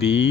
BDY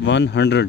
100،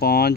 5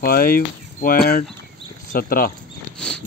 5.17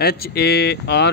HAR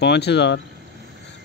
5000،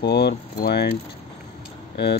4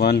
1.